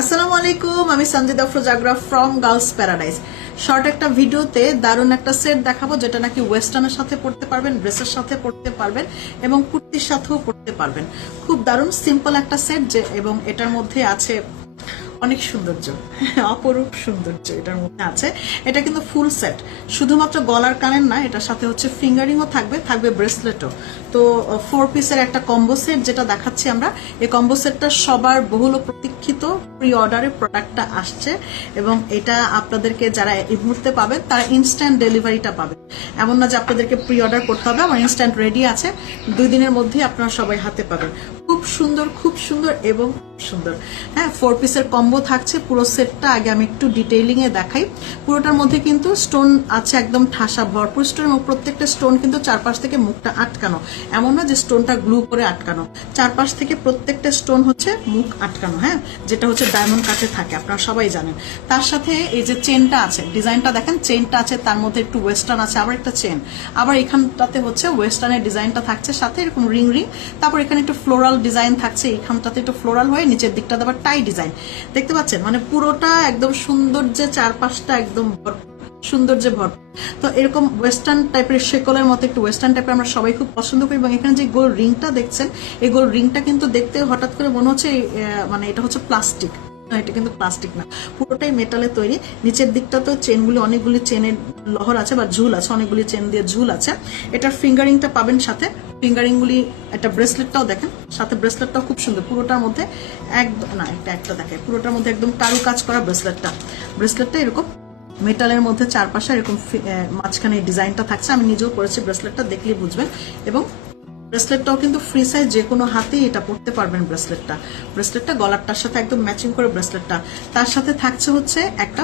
আসসালামু আলাইকুম, আমি সঞ্জিদা আফরোজাগরা ফ্রম গার্লস প্যারাডাইস। শর্ট একটা ভিডিওতে দারুণ একটা সেট দেখাবো যেটা নাকি ওয়েস্টার্নের সাথে পড়তে পারবেন, ড্রেসের সাথে পড়তে পারবেন এবং কুর্তির সাথেও পড়তে পারবেন। খুব দারুণ সিম্পল একটা সেট যে, এবং এটার মধ্যে আছে অনেক সৌন্দর্য, অপরূপ সৌন্দর্য এটার মধ্যে আছে। এটা কিন্তু ফুল সেট, শুধুমাত্র গলার কানের না, এটার সাথে হচ্ছে ফিঙ্গারিংও থাকবে ব্রেসলেটও। তো 4 পিসের একটা কম্বো সেট যেটা দেখাচ্ছি আমরা, এই কম্বো সেটটা সবার বহুল প্রতীক্ষিত প্রি অর্ডারে প্রোডাক্টটা আসছে এবং এটা আপনাদেরকে যারা এই মুহূর্তে পাবেন তারা ইনস্ট্যান্ট ডেলিভারিটা পাবেন। এমন না যে আপনাদেরকে প্রি অর্ডার করতে হবে, আমার ইনস্ট্যান্ট রেডি আছে, 2 দিনের মধ্যেই আপনারা সবাই হাতে পাবেন। খুব সুন্দর এবং সুন্দর। হ্যাঁ, 4 পিসের কম্বো থাকছে পুরো সেটটা। আগে আমি একটু ডিটেইলিং এ দেখাই। পুরোটার মধ্যে কিন্তু স্টোন আছে, একদম ঠাসা ভরপুর স্টোন, এবং প্রত্যেকটা স্টোন কিন্তু চারপাশ থেকে মুখটা আটকানো, এমন না যে স্টোনটা গ্লু করে আটকানো, চারপাশ থেকে প্রত্যেকটা স্টোন হচ্ছে মুখ আটকানো। হ্যাঁ, যেটা হচ্ছে ডায়মন্ড কাটে থাকে, আপনারা সবাই জানেন। তার সাথে এই যে চেনটা আছে, ডিজাইনটা দেখেন, চেনটা আছে, তার মধ্যে একটু ওয়েস্টার্ন আছে, আবার একটা চেন, আবার এখানটাতে হচ্ছে ওয়েস্টার্নের ডিজাইনটা থাকছে, সাথে এরকম রিং, তারপর এখানে একটু ফ্লোরাল ডিজাইন থাকছে, এখানটাতে একটু ফ্লোরাল হয়ে নিচের দিকটাতে আবার টাই ডিজাইন। দেখতে পাচ্ছেন, মানে পুরোটা একদম সৌন্দর্যে, চারপাশটা একদম সৌন্দর্যে ভরপুর। তো এরকম ওয়েস্টার্ন টাইপের শেকলের মতো একটু ওয়েস্টার্ন টাইপের আমরা সবাই খুব পছন্দ করি। এবং এখানে যে গোল রিংটা দেখছেন, এই গোল রিংটা কিন্তু দেখতে হঠাৎ করে মনে হচ্ছে মানে এটা হচ্ছে প্লাস্টিক, এটা কিন্তু প্লাস্টিক না, পুরোটাই মেটালে তৈরি। নিচের দিকটা তো চেনগুলি, অনেকগুলি চেনের লহর আছে বা ঝুল আছে, অনেকগুলি চেন দিয়ে ঝুল আছে। এটার ফিঙ্গারিংটা পাবেন সাথে, ফিঙ্গারিং গুলি, একটা ব্রেসলেটটাও দেখেন সাথে, ব্রেসলেটটাও খুব সুন্দর, পুরোটার মধ্যে একদম না, একটা দেখে পুরোটার মধ্যে একদম কারু কাজ করা ব্রেসলেটটা এরকম মেটালের মধ্যে চারপাশে এরকম মাঝখানে ডিজাইনটা থাকছে। আমি নিজেও পরেছি, ব্রেসলেটটা দেখলেই বুঝবেন। এবং ব্রেসলেটটাও কিন্তু ফ্রি সাইজ, যে কোনো হাতেই এটা পড়তে পারবেন। ব্রেসলেটটা গলারটার সাথে একদম ম্যাচিং করে ব্রেসলেটটা। তার সাথে থাকছে হচ্ছে একটা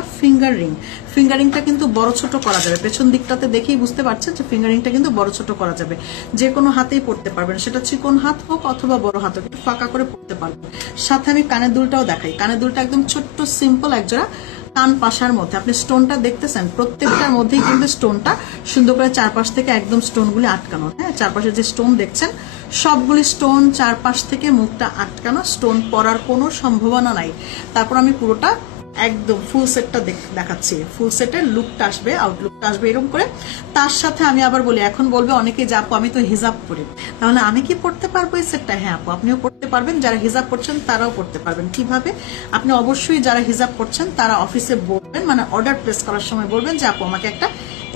ফিঙ্গারিংটা কিন্তু বড় ছোট করা যাবে। পেছন দিকটাতে দেখেই বুঝতে পারছেন যে ফিঙ্গারিংটা কিন্তু বড় ছোট করা যাবে, যে কোনো হাতেই পড়তে পারবেন, সেটা চিকন হাত হোক অথবা বড় হাত হোক, একটু ফাঁকা করে পড়তে পারবেন। সাথে আমি কানের দুলটাও দেখাই। কানের দুলটা একদম ছোট্ট সিম্পল একজোড়া কান পাশার মধ্যে, আপনি স্টোনটা দেখতেছেন, প্রত্যেকটার মধ্যেই কিন্তু স্টোনটা সুন্দর করে চারপাশ থেকে একদম স্টোনগুলি আটকানো। হ্যাঁ, চারপাশে যে স্টোন দেখছেন সবগুলি স্টোন চারপাশ থেকে মুখটা আটকানো, স্টোন পড়ার কোনো সম্ভাবনা নাই। তারপর আমি পুরোটা একদম ফুল সেটটা দেখাচ্ছি। ফুল সেটের লুকটা আসবে, আউটলুকটা আসবে এরকম করে। তার সাথে আমি আবার বলি, এখন বলবে অনেকে যে আপু আমি তো হিজাব পরি, তাহলে আমি কি পড়তে পারবো এই সেটটা? হ্যাঁ আপু, আপনিও পড়তে পারবেন, যারা হিজাব পড়ছেন তারাও পড়তে পারবেন। কিভাবে? আপনি অবশ্যই যারা হিজাব পড়ছেন তারা অফিসে বলবেন, মানে অর্ডার প্লেস করার সময় বলবেন যে আপু আমাকে একটা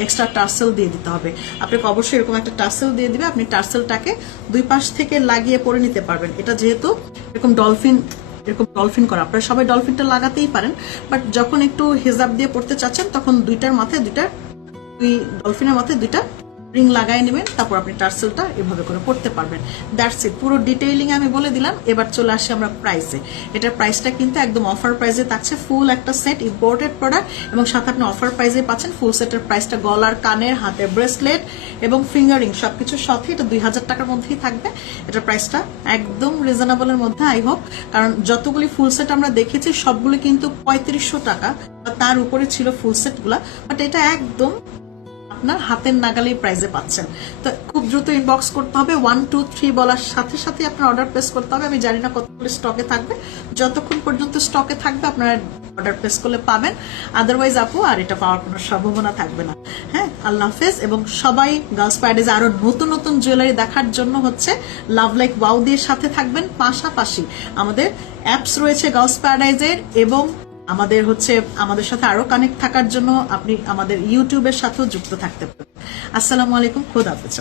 এক্সট্রা টার্সেল দিয়ে দিতে হবে। আপনাকে অবশ্যই এরকম একটা টার্সেল দিয়ে দিবে, আপনি টার্সেলটাকে 2 পাশ থেকে লাগিয়ে পরে নিতে পারবেন। এটা যেহেতু এরকম ডলফিন করা, আপনারা সবাই ডলফিনটা লাগাতেই পারেন, বাট যখন একটু হিজাব দিয়ে পড়তে চাচ্ছেন তখন দুই ডলফিনের মাথায় 2টা রিং লাগাই নেবেন, তারপর আপনি টার্সেলটা এভাবে করে পড়তে পারবেন। দ্যাটস ইট, পুরো ডিটেইলিং আমি বলে দিলাম। এবার চলে আসি আমরা প্রাইসে। এটার প্রাইসটা কিন্তু একদম অফার প্রাইসে থাকছে, ফুল একটা সেট, ইম্পোর্টেড প্রোডাক্ট, এবং সাথে আপনি অফার প্রাইসে পাচ্ছেন। ফুল সেটের প্রাইসটা গলার, কানের, হাতের ব্রেসলেট এবং ফিঙ্গারিং সবকিছুর সাথে এটা 2000 টাকার মধ্যেই থাকবে। এটার প্রাইসটা একদম রিজনেবলের মধ্যে, আই হোপ, কারণ যতগুলি ফুল সেট আমরা দেখেছি সবগুলি কিন্তু 3500 টাকা বা তার উপরে ছিল ফুল সেটগুলা, বাট এটা একদম আপনার হাতের নাগালেই প্রাইজে পাচ্ছেন। তো খুব দ্রুত ইনবক্স করতে হবে, 1 2 3 বলার সাথে সাথে আপনার অর্ডার প্লেস করতে হবে। আমি জানি না কতগুলো স্টকে থাকবে, যতক্ষণ পর্যন্ত স্টকে থাকবে আপনারা অর্ডার প্লেস করলে পাবেন, আদারওয়াইজ আপু আর এটা পাওয়ার কোনো সম্ভাবনা থাকবে না। হ্যাঁ, আল্লাহ হাফেজ। এবং সবাই গার্লস প্যারাডাইজে আরো নতুন নতুন জুয়েলারি দেখার জন্য হচ্ছে লাভ লাইক ওয়াও দিয়ে সাথে থাকবেন। পাশাপাশি আমাদের অ্যাপস রয়েছে গার্লস প্যারাডাইজের, এবং আমাদের সাথে আরো কানেক্ট থাকার জন্য আপনি আমাদের ইউটিউবের সাথেও যুক্ত থাকতে পারেন। আসসালামু আলাইকুম, খোদা হাফেজ।